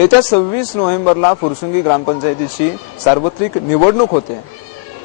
येत्या 26 नोव्हेंबरला फुरसुंगी ग्रामपंचायतीची सार्वत्रिक निवडणूक होते।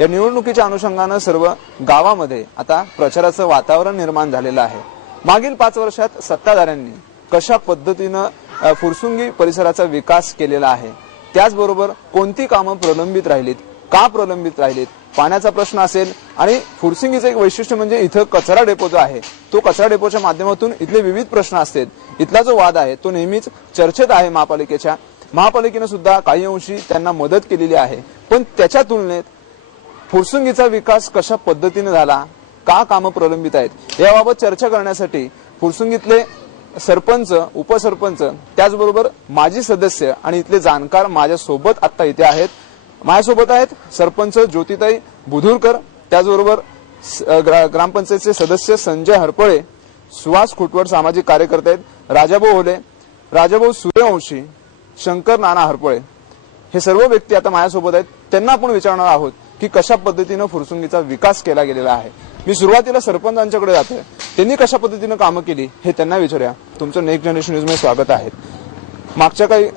या निवडणुकीच्या अनुषंगाने सर्व गावामध्ये आता प्रचाराचं वातावरण निर्माण झालेलं आहे। मागील 5 वर्षात सत्ताधाऱ्यांनी कशा पद्धतीने फुरसुंगी परिसराचा विकास केलेला आहे, त्याचबरोबर कोणती कामं प्रलंबित राहिलीत, का प्रलंबित राहिलीत, पाण्याचा प्रश्न असेल आणि फुरसुंगीचं एक वैशिष्ट्य म्हणजे इथं कचरा डेपो जो आहे तो कचरा डेपोच्या माध्यमातून इथले विविध प्रश्न असतात। इथला जो वाद आहे तो नेहमीच चर्चेत आहे। महापालिकेने सुद्धा काही अंशी त्यांना मदत केलेली आहे, पण त्याच्या तुलनेत फुरसुंगीचा विकास कशा पद्धतीने झाला, का कामं प्रलंबित आहेत याबाबत चर्चा करण्यासाठी फुरसुंगीतले सरपंच, उपसरपंच, त्याचबरोबर माजी सदस्य आणि इथले जाणकार माझ्यासोबत आता इथे आहेत। माझ्यासोबत आहेत सरपंच ज्योतिताई बुधुरकर, त्याचबरोबर ग्रामपंचायतचे सदस्य संजय हरपळे, सुहास खुटवट सामाजिक कार्यकर्ते आहेत, राजाभाऊ होले, राजाभाऊ सूर्यवंशी, शंकर नाना हरपळे, हे सर्व व्यक्ती आता माझ्यासोबत आहेत। त्यांना आपण विचारणार आहोत की कशा पद्धतीने फुरसुंगीचा विकास केला गेलेला आहे। मी सुरुवातीला सरपंचांच्याकडे जातोय, त्यांनी कशा पद्धतीने कामं केली हे त्यांना विचारूया। तुमचं नेक्स्ट जनरेशन न्यूज मध्ये स्वागत आहे। मागच्या काही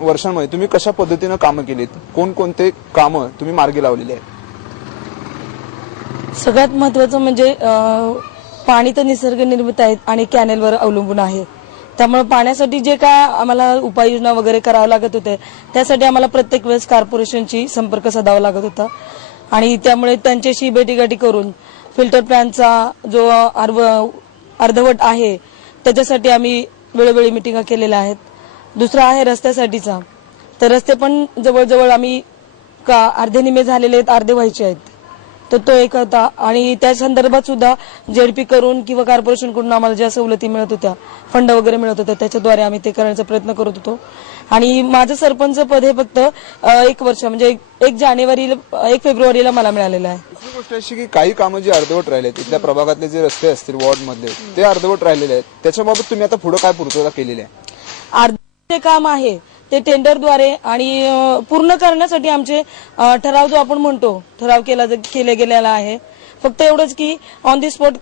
वर्षांमध्ये तुम्ही कशा पद्धतीने कामं केलीत, कोणकोणते कामं तुम्ही मार्गी लावलेली आहेत? सगळ्यात महत्त्वाचं म्हणजे पाणी तर निसर्ग निर्मित आहे आणि कॅनेलवर अवलंबून आहे, त्यामुळे पाण्यासाठी जे काय आम्हाला उपाययोजना वगैरे करावं लागत होते त्यासाठी आम्हाला प्रत्येक वेळेस कॉर्पोरेशनची संपर्क साधावा लागत होता आणि त्यामुळे त्यांच्याशी भेटीगाठी करून फिल्टर प्लॅनचा जो अर्धवट आहे त्याच्यासाठी आम्ही वेळोवेळी मिटिंगा केलेल्या आहेत। दुसरा आहे रस्त्यासाठीचा, तर रस्ते पण जवळजवळ आम्ही अर्धे निमे झालेले आहेत, अर्धे व्हायचे आहेत, तर तो एक होता। आणि त्या संदर्भात सुद्धा जेडपी करून किंवा कॉर्पोरेशन कडून आम्हाला ज्या सवलती मिळत होत्या, फंड वगैरे मिळत होत्या, त्याच्याद्वारे आम्ही ते करण्याचा प्रयत्न करत होतो। आणि माझं सरपंच पद हे फक्त 1 वर्ष म्हणजे 1 फेब्रुवारीला मला मिळालेलं आहे। दुसरी गोष्ट अशी की काही कामं जी अर्धवट राहिले, तिथल्या प्रभागातले जे रस्ते असतील वॉर्ड मधले ते अर्धवट राहिलेले आहेत, त्याच्याबाबत तुम्ही आता पुढे काय पूर्तता केलेली आहे? अर्धे काम आहे ते टेंडरद्वारे आणि पूर्ण करण्यासाठी आमचे ठराव जो आपण म्हणतो ठराव केले गेलेला आहे। फक्त एवढंच की ऑन दी स्पॉट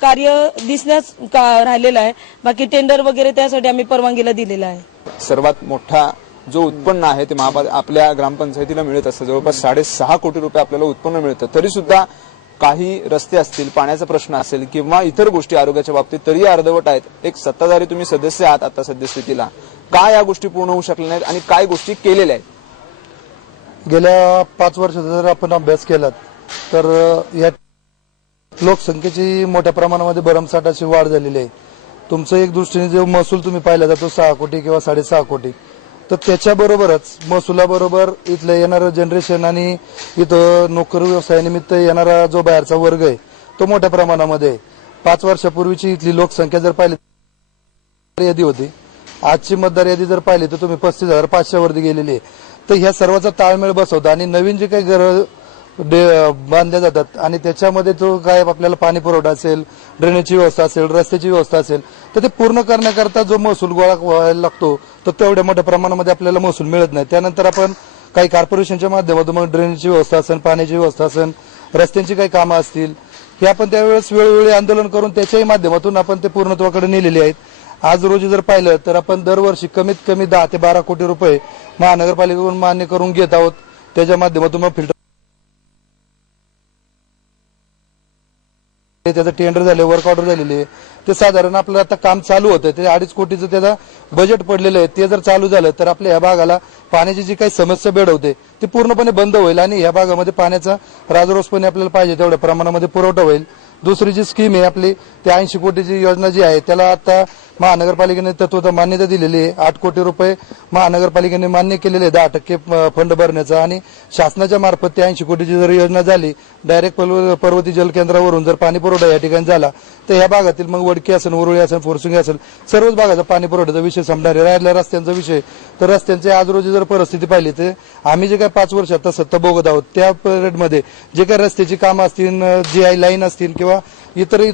कार्य दिसण्यास राहिलेलं आहे, बाकी टेंडर वगैरे त्यासाठी आम्ही परवानगीला दिलेला आहे। सर्वात मोठा जो उत्पन्न आहे ते आपल्या ग्रामपंचायतीला मिळत असतं, जवळपास 6.5 कोटी रुपये आपल्याला उत्पन्न मिळतं। तरी सुद्धा काही रस्ते असतील, पाण्याचा प्रश्न असेल किंवा इतर गोष्टी आरोग्याच्या बाबतीत तरी अर्धवट आहेत। एक सत्ताधारी तुम्ही सदस्य आहात आता सद्यस्थितीला, काय या गोष्टी पूर्ण होऊ शकल्या नाहीत आणि काय गोष्टी केलेल्या आहेत? गेल्या 5 वर्षाचा जर आपण अभ्यास केला तर या लोकसंख्येची मोठ्या प्रमाणामध्ये भरमसाठ अशी वाढ झालेली आहे। तुमचं एक दृष्टीने जो महसूल तुम्ही पाहिला जातो 6 कोटी किंवा 6.5 कोटी, तर त्याच्याबरोबरच महसुलाबरोबर इथलं येणारं जनरेशन आणि इथं नोकरी व्यवसायानिमित्त येणारा जो बाहेरचा वर्ग आहे तो मोठ्या प्रमाणामध्ये 5 वर्षापूर्वीची इथली लोकसंख्या जर पाहिली यादी होती, आजची मतदार यादी जर पाहिली तर तुम्ही 35,500 वरती गेलेली आहे। तर ह्या सर्वांचा ताळमेळ बसवता आणि नवीन जे काही घर बांधल्या जातात आणि त्याच्यामध्ये जो काय आपल्याला पाणी पुरवठा असेल, ड्रेनेजची व्यवस्था असेल, रस्त्याची व्यवस्था असेल, तर ते पूर्ण करण्याकरता जो महसूल गोळा व्हायला लागतो तर तेवढ्या मोठ्या प्रमाणामध्ये आपल्याला महसूल मिळत नाही। त्यानंतर आपण काही कॉर्पोरेशनच्या माध्यमातून मग ड्रेनेजची व्यवस्था असेल, पाण्याची व्यवस्था असेल, रस्त्यांची काही कामं असतील, हे आपण त्यावेळेस वेळोवेळी आंदोलन करून त्याच्याही माध्यमातून आपण ते पूर्णत्वाकडे नेलेले आहेत। आज रोजी जर पाहिलं तर आपण दरवर्षी कमीत कमी 10 ते 12 कोटी रुपये महानगरपालिकेकडून मान्य करून घेत आहोत। त्याच्या माध्यमातून मग फिल्टर त्याचं टेंडर झाले, वर्क ऑर्डर झालेली आहे, ते साधारण आपलं आता काम चालू होतं, ते 2.5 कोटीचं त्याचं बजेट पडलेलं आहे। ते जर चालू झालं तर आपल्या ह्या भागाला पाण्याची जी काही समस्या बेडवते ती पूर्णपणे बंद होईल आणि ह्या भागामध्ये पाण्याचा राजरोसपणे आपल्याला पाहिजे तेवढ्या प्रमाणामध्ये पुरवठा होईल। दुसरी जी स्कीम आहे आपली ते 80 कोटीची योजना जी आहे त्याला आता महानगरपालिकेने तत्वतः मान्यता दिलेली आहे। 8 कोटी रुपये महानगरपालिकेने मान्य केलेले 10% फंड भरण्याचा आणि शासनाच्या मार्फत ते 80 कोटीची जर योजना झाली, डायरेक्ट पर्वती जलकेंद्रावरून जर पाणी पुरवठा या ठिकाणी झाला तर ह्या भागातील मग वडकी असेल, उरुळी असेल, फुरसुंगी असेल, सर्वच भागाचा पाणी पुरवठ्याचा विषय संपणार आहे। राहिला रस्त्यांचा विषय, तर रस्त्यांची आज रोजी जर परिस्थिती पाहिली तर आम्ही जे काही 5 वर्ष आता सत्ता भोगत आहोत त्या पिरियडमध्ये जे काही रस्त्याची कामं असतील, GI लाईन असतील किंवा इतरही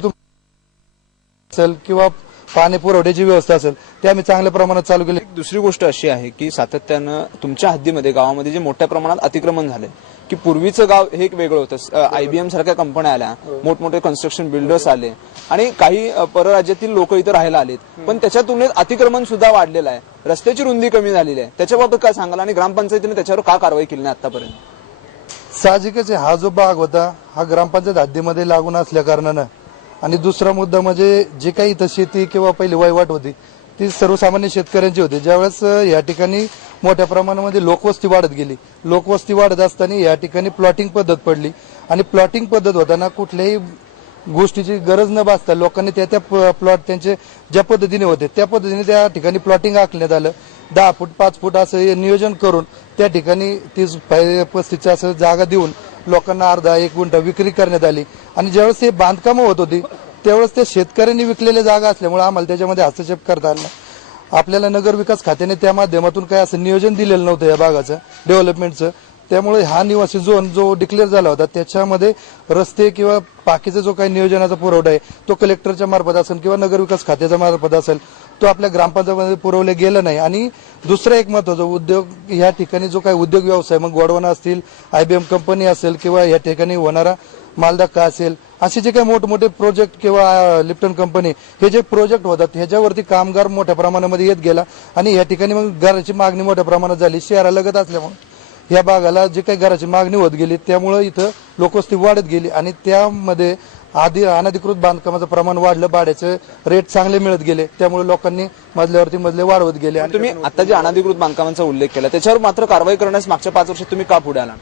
असेल किंवा पाणी पुरवठ्याची व्यवस्था असेल ते आम्ही चांगल्या प्रमाणात चालू केली। दुसरी गोष्ट अशी आहे की सातत्यानं तुमच्या हद्दीमध्ये गावामध्ये जे मोठ्या प्रमाणात अतिक्रमण झाले की पूर्वीचं गाव हे एक वेगळं होतं. IBM सारख्या कंपन्या आल्या, मोठमोठे कन्स्ट्रक्शन बिल्डर्स आले आणि काही परराज्यातील लोक इथं राहायला आलेत. पण त्याच्या तुलनेत अतिक्रमण सुद्धा वाढलेलं आहे, रस्त्याची रुंदी कमी झालेली आहे. त्याच्याबाबत काय सांगाल आणि ग्रामपंचायतीने त्याच्यावर का कारवाई केली नाही आतापर्यंत? साहजिकच आहे, हा जो भाग होता हा ग्रामपंचायत हद्दीमध्ये लागून असल्या कारणानं, आणि दुसरा मुद्दा म्हणजे जे काही इथं शेती किंवा पहिली वहिवाट होती ती सर्वसामान्य शेतकऱ्यांची होती. ज्यावेळेस या ठिकाणी मोठ्या प्रमाणामध्ये लोकवस्ती वाढत गेली, लोकवस्ती वाढत असताना या ठिकाणी प्लॉटिंग पद्धत पडली आणि प्लॉटिंग पद्धत होताना कुठल्याही गोष्टीची गरज न भासता लोकांनी त्या प्लॉट त्यांचे ज्या पद्धतीने होते त्या पद्धतीने त्या ठिकाणी प्लॉटिंग आखण्यात आलं. 10 फूट 5 फूट असं हे नियोजन करून त्या ठिकाणी 30-35 असं जागा देऊन लोकांना अर्धा 1 गुंठा विक्री करण्यात आली. आणि ज्यावेळेस हे बांधकामं होत होती त्यावेळेस त्या शेतकऱ्यांनी विकलेल्या जागा असल्यामुळे आम्हाला त्याच्यामध्ये हस्तक्षेप करता आला. आपल्याला नगर विकास खात्याने त्या माध्यमातून काय असं नियोजन दिलेलं नव्हतं या भागाचं डेव्हलपमेंटचं. त्यामुळे हा निवासी झोन जो डिक्लेअर झाला होता त्याच्यामध्ये रस्ते किंवा बाकीचा जो काही नियोजनाचा पुरवठा आहे तो कलेक्टरच्या मार्फत असेल किंवा नगर विकास खात्याच्या मार्फत असेल तो आपल्या ग्रामपंचायतीमध्ये पुरवले गेलं नाही. आणि दुसरं एक महत्वाचं उद्योग या ठिकाणी जो काही उद्योग व्यवसाय मग गोडवाना असतील, IBM कंपनी असेल किंवा या ठिकाणी होणारा मालधक्का असेल, असे जे काही मोठमोठे प्रोजेक्ट किंवा लिप्टन कंपनी हे जे प्रोजेक्ट होतात ह्याच्यावरती कामगार मोठ्या प्रमाणामध्ये येत गेला आणि या ठिकाणी मग घराची मागणी मोठ्या प्रमाणात झाली. शहरालगत असल्यामुळे या भागाला जे काही घराची मागणी होत गेली त्यामुळे इथं लोकवस्ती वाढत गेली आणि त्यामध्ये आधी अनधिकृत बांधकामाचं प्रमाण वाढलं, भाड्याचे रेट चांगले मिळत गेले, त्यामुळे लोकांनी मजल्यावरती मजले वाढवत गेले. आणि तुम्ही आता जे अनधिकृत बांधकामांचा उल्लेख केला त्याच्यावर मात्र कारवाई करण्यास मागच्या 5 वर्षात तुम्ही का पुढे आला?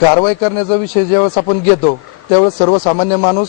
कारवाई करण्याचा विषय ज्यावेळेस आपण घेतो त्यावेळेस सर्वसामान्य माणूस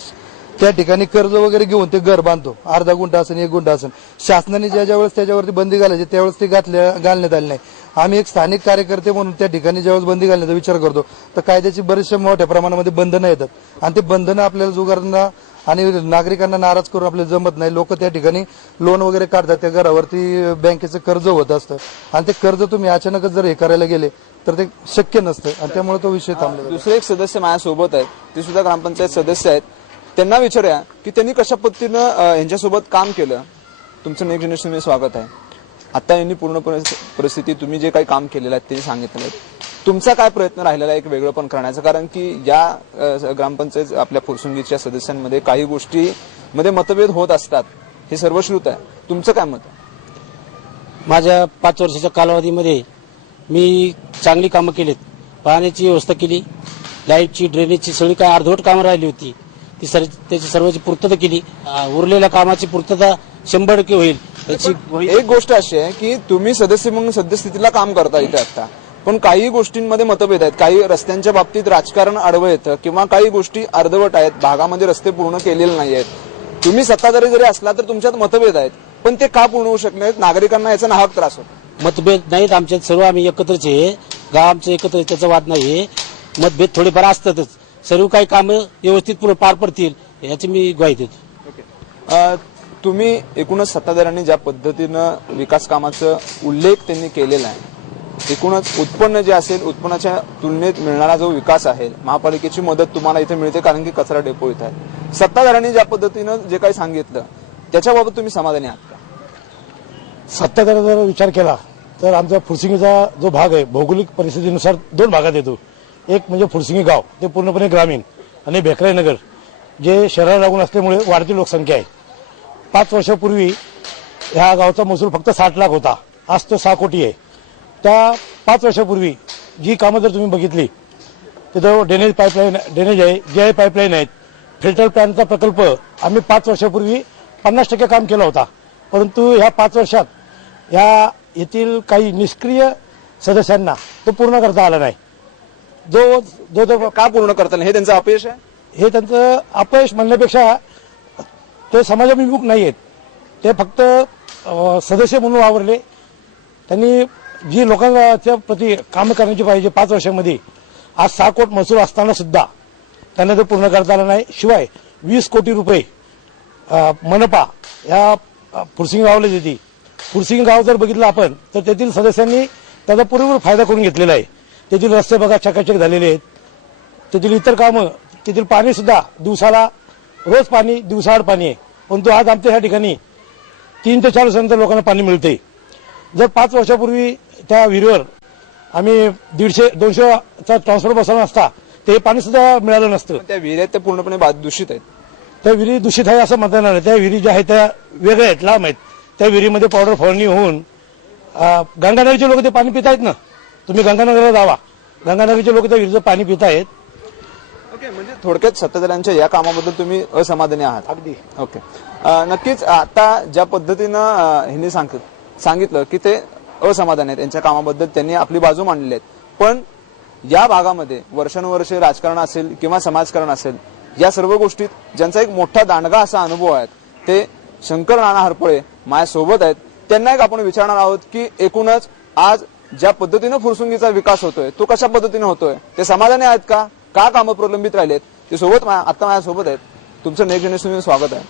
त्या ठिकाणी कर्ज वगैरे घेऊन ते घर बांधतो, अर्धा गुंठा असेल 1 गुंठा असेल. शासनाने ज्यावेळेस त्याच्यावरती बंदी घालायची त्यावेळेस ती घालण्यात आली नाही. आम्ही एक स्थानिक कार्यकर्ते म्हणून त्या ठिकाणी ज्यावेळेस बंदी घालण्याचा विचार करतो तर कायद्याची बरेचशे मोठ्या प्रमाणामध्ये बंधनं येतात आणि ते बंधनं आपल्याला जुगारांना आणि नागरिकांना नाराज करून आपल्याला जमत नाही. लोक त्या ठिकाणी लोन वगैरे काढतात, त्या घरावरती बँकेचं कर्ज होत असतं आणि ते कर्ज तुम्ही अचानकच जर हे करायला गेले तर ते शक्य नसतं आणि त्यामुळे तो विषय थांबला. दुसरे एक सदस्य माझ्यासोबत आहेत, ते सुद्धा ग्रामपंचायत सदस्य आहेत. त्यांना विचारूया की त्यांनी कशा पद्धतीनं यांच्यासोबत काम केलं. तुमचं नेक्स्ट जनरेशन स्वागत आहे. आता यांनी पूर्ण परिस्थिती तुम्ही जे काही काम केलेलं आहे ते सांगितलं. तुमचा काय प्रयत्न राहिलेला आहे एक वेगळं पण करण्याचा? कारण की या ग्रामपंचायत आपल्या फुरसुंगीच्या सदस्यांमध्ये काही गोष्टीमध्ये मतभेद होत असतात, हे सर्वश्रुत आहे. तुमचं काय मत आहे? माझ्या 5 वर्षाच्या कालावधीमध्ये मी चांगली कामं केलीत. पाण्याची व्यवस्था केली, लाईटची, ड्रेनेजची सगळी काय अर्धवट कामं राहिली होती त्याची सर्वांची पूर्तता केली. उरलेल्या कामाची पूर्तता 100% होईल याची. एक गोष्ट अशी आहे की तुम्ही सदस्य म्हणून सद्यस्थितीला काम करता इथे आता, पण काही गोष्टींमध्ये मतभेद आहेत. काही रस्त्यांच्या बाबतीत राजकारण आडवं येतं किंवा काही गोष्टी अर्धवट आहेत, भागामध्ये रस्ते पूर्ण केलेले नाही आहेत. तुम्ही सत्ताधारी जरी असला तर तुमच्यात मतभेद आहेत, पण ते का पूर्ण होऊ शकत नाहीत? नागरिकांना याचा नाहक त्रास होतो. मतभेद नाहीत आमच्यात, सर्व आम्ही एकत्रच आहे. गाव आमचं एकत्र, त्याचा वाद नाही. मतभेद थोडेफार असतातच, सर्व काही कामं व्यवस्थित पार पडतील याची मी ग्वाही देतो. तुम्ही एकूणच सत्ताधाऱ्यांनी ज्या पद्धतीनं विकास कामाचा उल्लेख त्यांनी केलेला आहे, एकूणच उत्पन्न जे असेल उत्पन्नाच्या तुलनेत मिळणारा जो विकास आहे, महापालिकेची मदत तुम्हाला इथे मिळते कारण की कचरा डेपो इथे आहे. सत्ताधाऱ्यांनी ज्या पद्धतीनं जे काही सांगितलं त्याच्याबाबत तुम्ही समाधानी आहात का? सत्ताधाऱ्यांचा जर विचार केला तर आमचा फुरसिंगीचा जो भाग आहे भौगोलिक परिस्थितीनुसार 2 भागात येतो. एक म्हणजे फुरसिंगी गाव, ते पूर्णपणे ग्रामीण, आणि भेकराई नगर जे शहराला लागून असल्यामुळे वाढती लोकसंख्या आहे. 5 वर्षापूर्वी ह्या गावचा महसूल फक्त 60 लाख होता, आज तो 6 कोटी आहे. त्या 5 वर्षापूर्वी जी कामं जर तुम्ही बघितली तिथं ड्रेनेज आहे, GI पाईपलाईन आहेत, फिल्टर प्लॅनचा प्रकल्प आम्ही 5 वर्षापूर्वी 50% काम केला होता. परंतु ह्या 5 वर्षात या येथील काही निष्क्रिय सदस्यांना तो पूर्ण करता आला नाही. जो का पूर्ण करता नाही हे त्यांचं अपयश आहे? हे त्यांचं अपयश म्हणण्यापेक्षा ते समाजाभिमुख नाही आहेत, ते फक्त सदस्य म्हणून वावरले. त्यांनी जी लोकांच्या प्रति कामं करण्याची पाहिजे 5 वर्षांमध्ये, आज 6 कोटी महसूल असताना सुद्धा त्यांना ते पूर्ण करता आलं नाही. शिवाय 20 कोटी रुपये मनपा या फुरसिंग गावाला देते. फुरसिंग गाव जर बघितलं आपण तर तेथील सदस्यांनी त्याचा पुरेपूर फायदा करून घेतलेला आहे. तेथील रस्ते बघा चकाचक झालेले आहेत, तेथील इतर कामं, तेथील पाणी सुद्धा दिवसाला रोज पाणी, दिवसाआड पाणी आहे. परंतु आज आमच्या ह्या ठिकाणी 3 ते 4 दिवसानंतर लोकांना पाणी मिळते. जर 5 वर्षापूर्वी त्या विहिरीवर आम्ही 150-200चा ट्रान्सफर बसवला नसता ते पाणी सुद्धा मिळालं नसतं. पण त्या विहिरी आहेत त्या पूर्णपणे दूषित आहेत. त्या विहिरी दूषित आहे असं म्हणता येणार नाही. त्या विहिरी ज्या आहेत त्या वेगळ्या आहेत, लांब आहेत. त्या विहिरीमध्ये पावडर फवारणी होऊन गंगानगरचे लोक ते पाणी पित आहेत ना. तुम्ही गंगानगरला जावा, गंगानगरचे लोक त्या विहिरीचं पाणी पित आहेत. ओके, म्हणजे थोडक्यात सत्ताधाऱ्यांच्या या कामाबद्दल तुम्ही असमाधानी आहात. अगदी. ओके, नक्कीच आता ज्या पद्धतीनं ह्यांनी सांगितलं की ते असमाधानी आहेत यांच्या कामाबद्दल, त्यांनी आपली बाजू मांडलेली आहे. पण या भागामध्ये वर्षानुवर्षे राजकारण असेल किंवा समाजकारण असेल, या सर्व गोष्टीत ज्यांचा एक मोठा दांडगा असा अनुभव आहे ते शंकर नाना हरपळे माझ्यासोबत आहेत. त्यांना एक आपण विचारणार आहोत की एकूणच आज ज्या पद्धतीनं फुरसुंगीचा विकास होतोय तो कशा पद्धतीने होतोय, ते समाधानी आहेत का कामं प्रलंबित राहिलेत. ते सोबत आता माझ्यासोबत आहेत. तुमचं नेक्स्ट जनरेशन स्वागत आहे.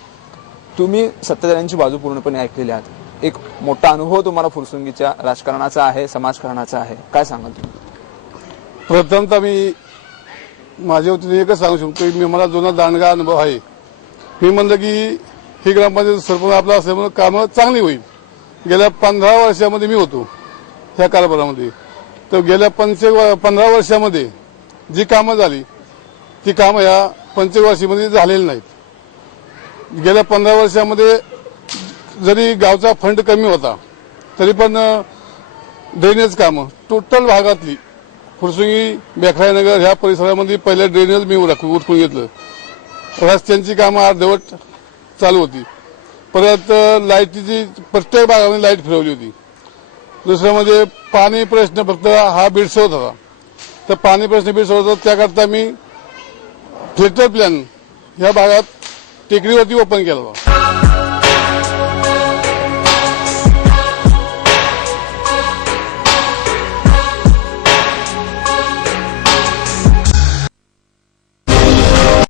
तुम्ही सत्ताधाऱ्यांची बाजू पूर्णपणे ऐकलेली आहात. एक मोठा अनुभव तुम्हाला फुरसुंगीच्या राजकारणाचा आहे, समाजकारणाचा आहे, काय सांगाल तुम्ही? प्रथमतः मी माझ्या वतीने एकच सांगू शकतो की मला जुना दांडगा अनुभव आहे. मी म्हणलं की ही ग्रामपंचायत सरपंच आपला असल्यामुळे कामं चांगली होईल. गेल्या 15 वर्षामध्ये मी होतो ह्या कारभारामध्ये. तर गेल्या 15 वर्षामध्ये जी कामं झाली ती कामं या 25 वर्षामध्ये झालेली नाहीत. गेल्या 15 वर्षामध्ये जरी गावचा फंड कमी होता तरी पण ड्रेनेज कामं टोटल भागातली फुरसुंगी बेखराईनगर ह्या परिसरामध्ये पहिले ड्रेनेज मी उरकून घेतलं. रस्त्यांची कामं अर्धवट चालू होती. परत लाईटीची प्रत्येक भागामध्ये लाईट फिरवली होती. दुसरं म्हणजे पाणी प्रश्न फक्त हा बिडसवत होता. तर पाणी प्रश्न बिडसवत होता त्याकरता मी फिल्टर प्लॅन ह्या भागात टेकडीवरती ओपन केला होता.